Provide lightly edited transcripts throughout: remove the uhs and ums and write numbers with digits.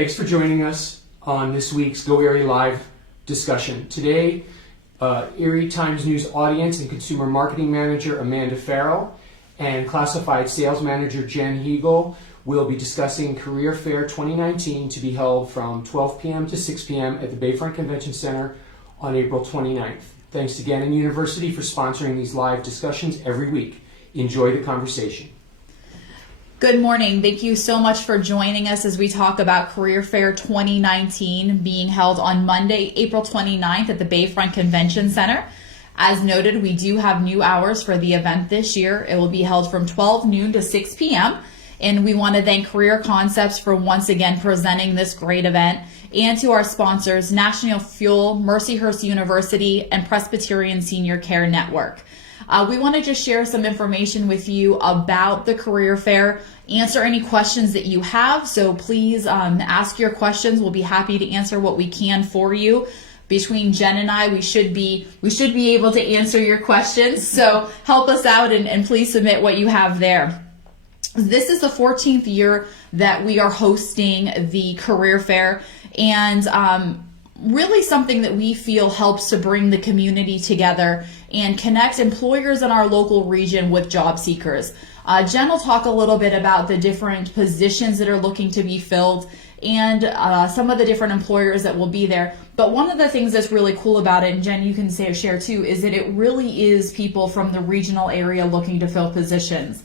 Thanks for joining us on this week's Go Erie Live discussion. Today, Erie Times News audience and consumer marketing manager Amanda Farrell and classified sales manager Jen Hegel will be discussing Career Fair 2019 to be held from 12 p.m. to 6 p.m. at the Bayfront Convention Center on April 29th. Thanks to Gannon University for sponsoring these live discussions every week. Enjoy the conversation. Good morning. Thank you so much for joining us as we talk about Career Fair 2019 being held on Monday, April 29th at the Bayfront Convention Center. As noted, we do have new hours for the event this year. It will be held from 12 noon to 6 p.m. And we want to thank Career Concepts for once again presenting this great event, and to our sponsors, National Fuel, Mercyhurst University, and Presbyterian Senior Care Network. We want to just share some information with you about the Career Fair, answer any questions that you have. So please ask your questions. We'll be happy to answer what we can for you. Between Jen and I, we should be able to answer your questions. So help us out and please submit what you have there. This is the 14th year that we are hosting the Career Fair, and really something that we feel helps to bring the community together and connect employers in our local region with job seekers. Jen will talk a little bit about the different positions that are looking to be filled and some of the different employers that will be there. But one of the things that's really cool about it, and Jen, you can share too, is that it really is people from the regional area looking to fill positions.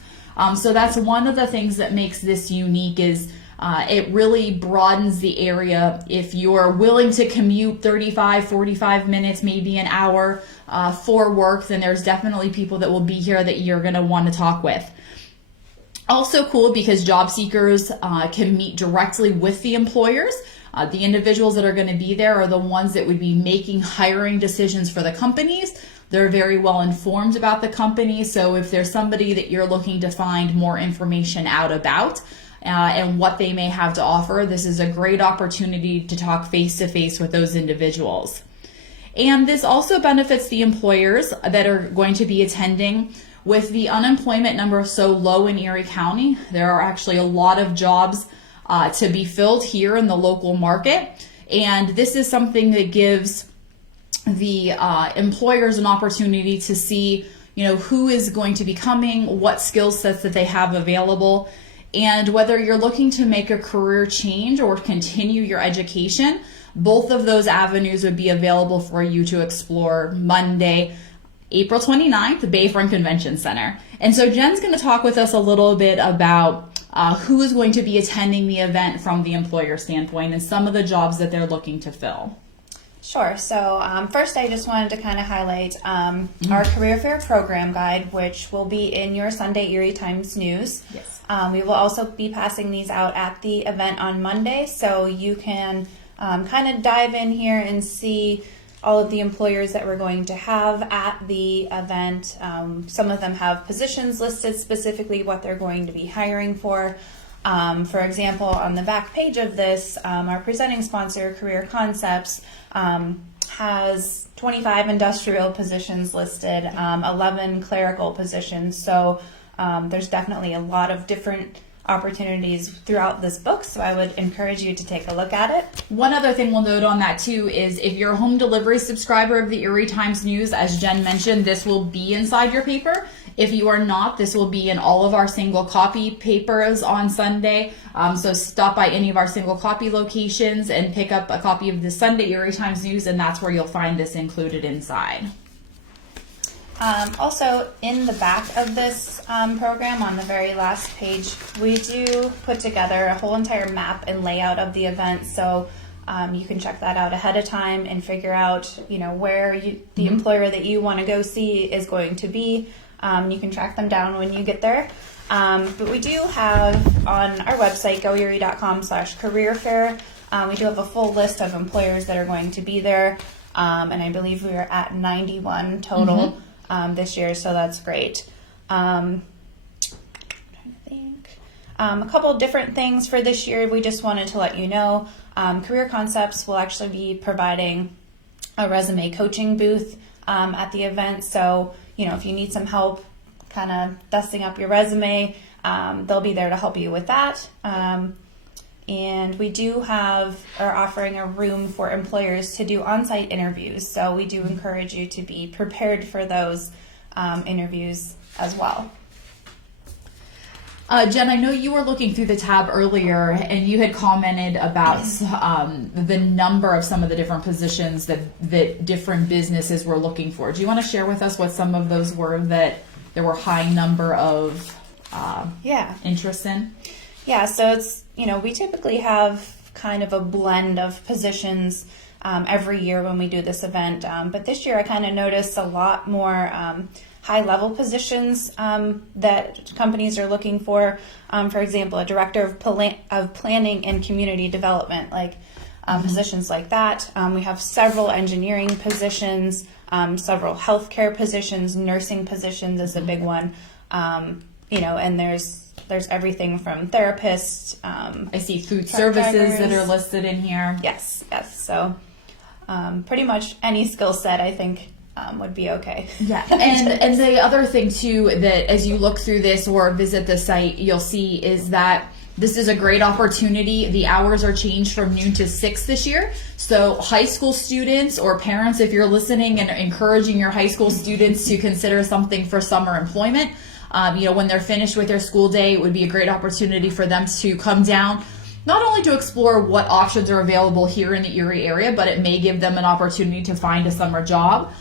So that's one of the things that makes this unique is it really broadens the area. If you're willing to commute 35, 45 minutes, maybe an hour for work, then there's definitely people that will be here that you're going to want to talk with. Also cool because job seekers can meet directly with the employers. The individuals that are going to be there are the ones that would be making hiring decisions for the companies. They're very well informed about the company. So if there's somebody that you're looking to find more information out about, and what they may have to offer, this is a great opportunity to talk face-to-face with those individuals. And this also benefits the employers that are going to be attending. With the unemployment number so low in Erie County, there are actually a lot of jobs to be filled here in the local market. And this is something that gives the employers an opportunity to see, who is going to be coming, what skill sets that they have available. And whether you're looking to make a career change or continue your education, both of those avenues would be available for you to explore Monday, April 29th, the Bayfront Convention Center. And so Jen's going to talk with us a little bit about who is going to be attending the event from the employer standpoint and some of the jobs that they're looking to fill. Sure. So first, I just wanted to kind of highlight our Career Fair program guide, which will be in your Sunday Erie Times News. Yes. We will also be passing these out at the event on Monday, so you can kind of dive in here and see all of the employers that we're going to have at the event. Some of them have positions listed specifically what they're going to be hiring for. For example, on the back page of this, our presenting sponsor, Career Concepts, has 25 industrial positions listed, 11 clerical positions. So there's definitely a lot of different opportunities throughout this book, so I would encourage you to take a look at it. One other thing we'll note on that too is if you're a home delivery subscriber of the Erie Times News, as Jen mentioned, this will be inside your paper. If you are not, this will be in all of our single copy papers on Sunday. So stop by any of our single copy locations and pick up a copy of the Sunday Erie Times News, and that's where you'll find this included inside. Also, in the back of this program, on the very last page, we do put together a whole entire map and layout of the event. So you can check that out ahead of time and figure out, where the employer that you want to go see is going to be. You can track them down when you get there. But we do have on our website, goerie.com/career fair, we do have a full list of employers that are going to be there. And I believe we are at 91 total this year, so that's great. I'm trying to think. A couple different things for this year. We just wanted to let you know, Career Concepts will actually be providing a resume coaching booth at the event. So, if you need some help kind of dusting up your resume, they'll be there to help you with that. And we are offering a room for employers to do on-site interviews. So we do encourage you to be prepared for those interviews as well. Jen, I know you were looking through the tab earlier and you had commented about the number of some of the different positions that different businesses were looking for. Do you want to share with us what some of those were that there were high number of interest in? Yeah, so it's, we typically have kind of a blend of positions every year when we do this event. But this year I kind of noticed a lot more high-level positions that companies are looking for. For example, a director of planning and community development, positions like that. We have several engineering positions, several healthcare positions, nursing positions is a big one. And there's everything from therapists. I see food services that are listed in here. Yes. So pretty much any skill set, I think, would be okay. Yeah, and the other thing too that as you look through this or visit the site, you'll see is that this is a great opportunity. The hours are changed from noon to 6 this year. So high school students or parents, if you're listening and encouraging your high school students to consider something for summer employment, when they're finished with their school day, it would be a great opportunity for them to come down, not only to explore what options are available here in the Erie area, but it may give them an opportunity to find a summer job.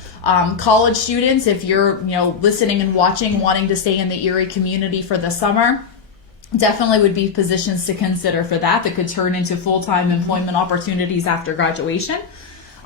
College students, if you're listening and watching, wanting to stay in the Erie community for the summer, definitely would be positions to consider for that could turn into full-time employment opportunities after graduation.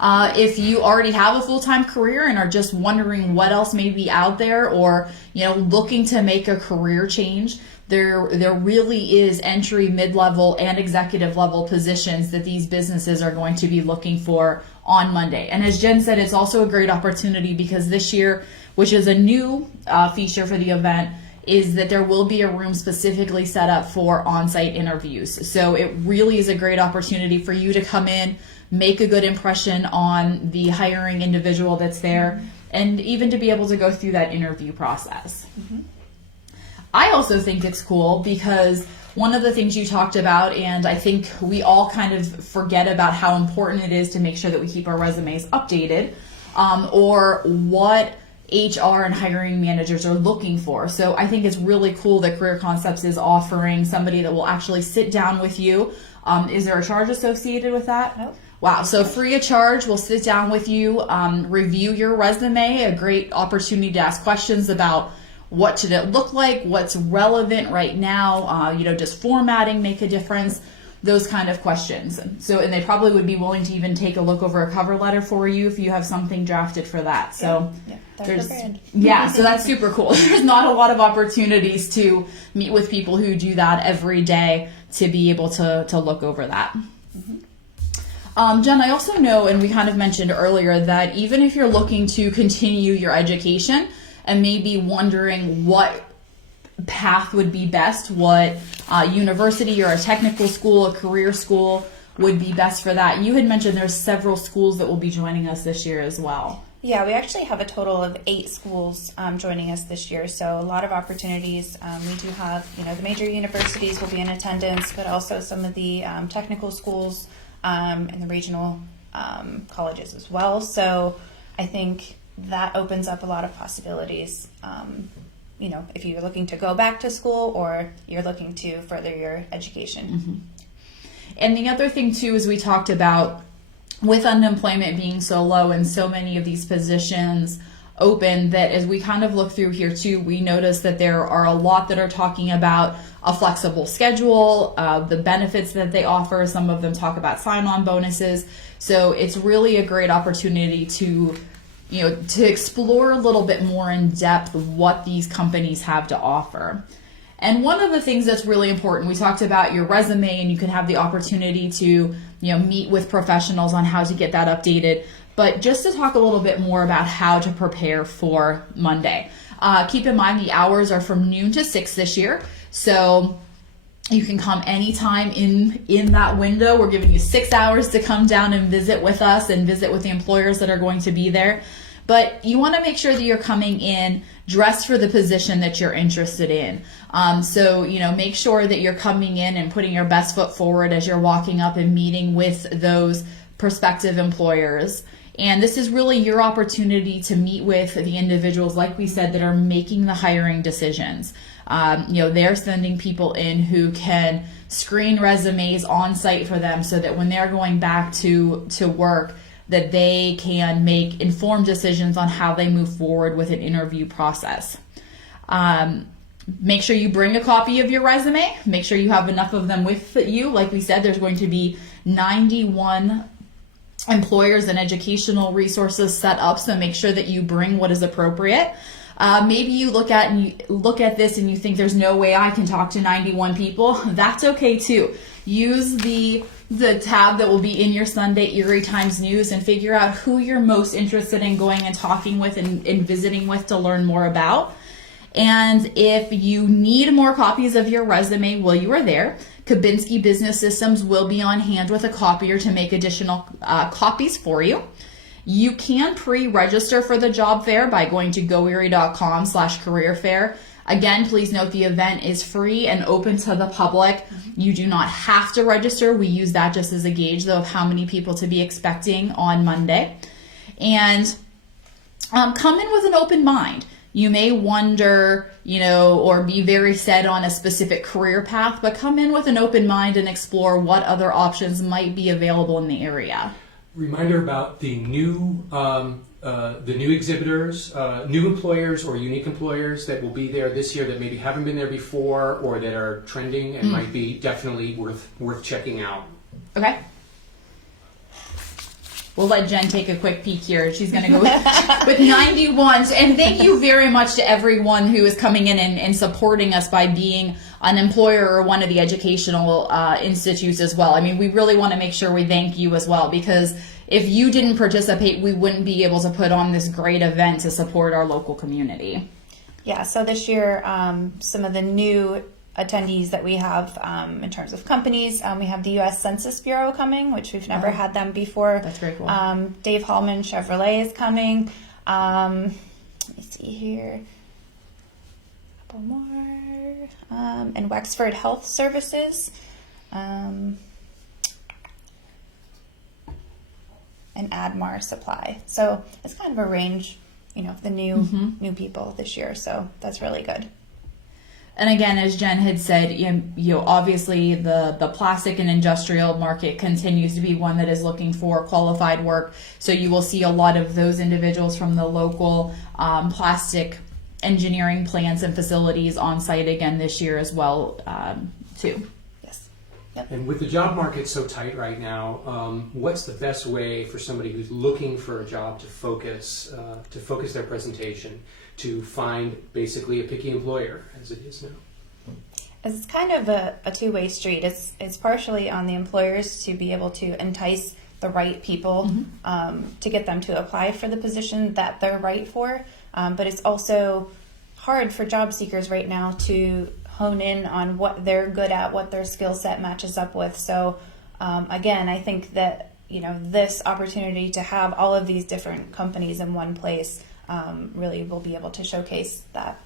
If you already have a full-time career and are just wondering what else may be out there or looking to make a career change, there really is entry, mid-level, and executive level positions that these businesses are going to be looking for on Monday. And as Jen said, it's also a great opportunity because this year, which is a new feature for the event, is that there will be a room specifically set up for on-site interviews. So it really is a great opportunity for you to come in, make a good impression on the hiring individual that's there, and even to be able to go through that interview process. Mm-hmm. I also think it's cool because one of the things you talked about, and I think we all kind of forget about how important it is to make sure that we keep our resumes updated, or what HR and hiring managers are looking for. So I think it's really cool that Career Concepts is offering somebody that will actually sit down with you. Is there a charge associated with that? No. Wow. So free of charge, we'll sit down with you, review your resume, a great opportunity to ask questions about what should it look like, what's relevant right now, does formatting make a difference, those kind of questions. So, and they probably would be willing to even take a look over a cover letter for you if you have something drafted for that. So so that's super cool. There's not a lot of opportunities to meet with people who do that every day to be able to look over that. Mm-hmm. Jen, I also know, and we kind of mentioned earlier, that even if you're looking to continue your education and maybe wondering what path would be best, what university or a technical school, a career school would be best for that, you had mentioned there's several schools that will be joining us this year as well. Yeah, we actually have a total of 8 schools joining us this year, so a lot of opportunities. We do have, the major universities will be in attendance, but also some of the technical schools and the regional colleges as well. So I think that opens up a lot of possibilities, if you're looking to go back to school or you're looking to further your education. Mm-hmm. And the other thing, too, is we talked about with unemployment being so low and so many of these positions open, that as we kind of look through here, too, we notice that there are a lot that are talking about a flexible schedule, the benefits that they offer. Some of them talk about sign-on bonuses. So it's really a great opportunity to explore a little bit more in depth what these companies have to offer. And one of the things that's really important, we talked about your resume, and you can have the opportunity to, meet with professionals on how to get that updated. But just to talk a little bit more about how to prepare for Monday. Keep in mind the hours are from noon to 6 this year. So you can come anytime in that window. We're giving you 6 hours to come down and visit with us and visit with the employers that are going to be there. but you want to make sure that you're coming in dressed for the position that you're interested in. So, make sure that you're coming in and putting your best foot forward as you're walking up and meeting with those prospective employers. And this is really your opportunity to meet with the individuals, like we said, that are making the hiring decisions. They're sending people in who can screen resumes on site for them so that when they're going back to work, that they can make informed decisions on how they move forward with an interview process. Make sure you bring a copy of your resume. Make sure you have enough of them with you. Like we said, there's going to be 91 employers and educational resources set up, so make sure that you bring what is appropriate. Maybe you look at this and you think there's no way I can talk to 91 people. That's okay too. Use the tab that will be in your Sunday Erie Times News and figure out who you're most interested in going and talking with and visiting with to learn more about. And if you need more copies of your resume while you are there, Kabinski Business Systems will be on hand with a copier to make additional copies for you. You can pre-register for the job fair by going to goerie.com/careerfair. Again, please note the event is free and open to the public. You do not have to register. We use that just as a gauge, though, of how many people to be expecting on Monday. And come in with an open mind. You may wonder, or be very set on a specific career path, but come in with an open mind and explore what other options might be available in the area. Reminder about the new exhibitors, new employers or unique employers that will be there this year that maybe haven't been there before or that are trending and might be definitely worth checking out. Okay. We'll let Jen take a quick peek here. She's going to go with 91. And thank you very much to everyone who is coming in and supporting us by being an employer or one of the educational institutes as well. I mean, we really want to make sure we thank you as well, because if you didn't participate, we wouldn't be able to put on this great event to support our local community. Yeah, so this year, some of the new attendees that we have in terms of companies, we have the U.S. Census Bureau coming, which we've never had them before. That's very cool. Dave Hallman Chevrolet is coming. Let me see here. A couple more. And Wexford Health Services. And Admar Supply. So it's kind of a range, the new people this year. So that's really good. And again, as Jen had said, obviously the plastic and industrial market continues to be one that is looking for qualified work. So you will see a lot of those individuals from the local plastic engineering plants and facilities on site again this year as well, too. Yes. Yep. And with the job market so tight right now, what's the best way for somebody who's looking for a job to focus their presentation, to find basically a picky employer as it is now? It's kind of a two-way street. It's partially on the employers to be able to entice the right people to get them to apply for the position that they're right for. But it's also hard for job seekers right now to hone in on what they're good at, what their skill set matches up with. So again, I think that this opportunity to have all of these different companies in one place really will be able to showcase that.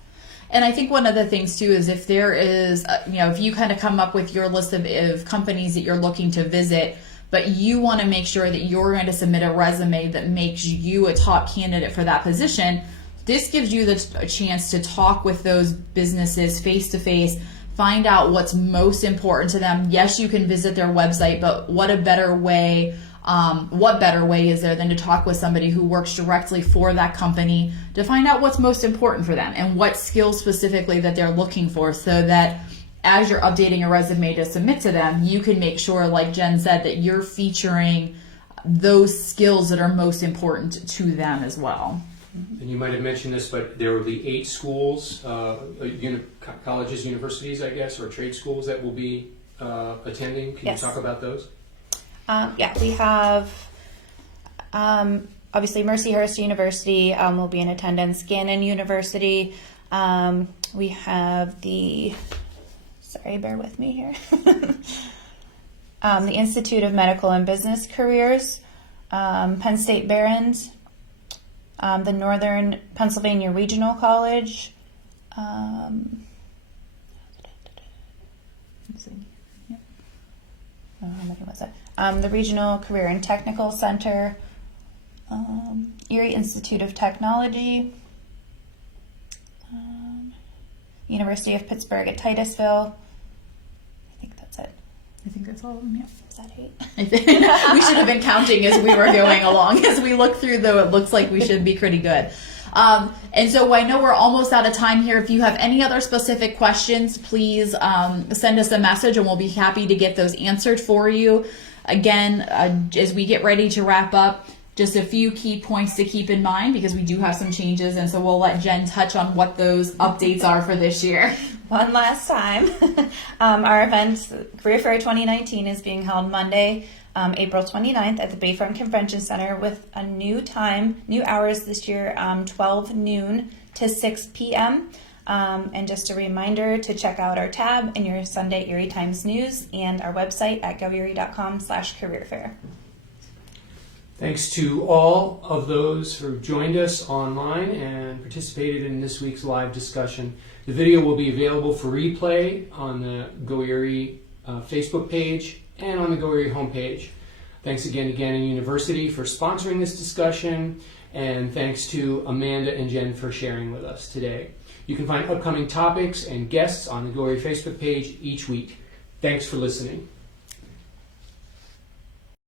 And I think one of the things too is if there is, if you kind of come up with your list of companies that you're looking to visit, but you want to make sure that you're going to submit a resume that makes you a top candidate for that position, this gives you a chance to talk with those businesses face to face, find out what's most important to them. Yes, you can visit their website, but what better way is there than to talk with somebody who works directly for that company to find out what's most important for them and what skills specifically that they're looking for, so that as you're updating a resume to submit to them, you can make sure, like Jen said, that you're featuring those skills that are most important to them as well. And you might have mentioned this, but there will be 8 schools, colleges, universities, I guess, or trade schools that will be attending. Can Yes. you talk about those? We have obviously Mercyhurst University will be in attendance. Gannon University. We have bear with me here. The Institute of Medical and Business Careers, Penn State Barons, the Northern Pennsylvania Regional College, Let's see. how many was it? The Regional Career and Technical Center, Erie Institute of Technology, University of Pittsburgh at Titusville. I think that's it. I think that's all of them, yeah. Is that 8? I think we should have been counting as we were going along. As we look through, though, it looks like we should be pretty good. And so I know we're almost out of time here. If you have any other specific questions, please send us a message and we'll be happy to get those answered for you. Again, as we get ready to wrap up, just a few key points to keep in mind because we do have some changes, and so we'll let Jen touch on what those updates are for this year. One last time. Our event, Career Fair 2019, is being held Monday, April 29th at the Bayfront Convention Center with a new time, new hours this year, 12 noon to 6 p.m. And just a reminder to check out our tab in your Sunday Erie Times News and our website at goerie.com/careerfair. Thanks to all of those who joined us online and participated in this week's live discussion. The video will be available for replay on the Go Erie Facebook page and on the Go Erie homepage. Thanks again to Gannon University for sponsoring this discussion, and thanks to Amanda and Jen for sharing with us today. You can find upcoming topics and guests on the Go Erie Facebook page each week. Thanks for listening.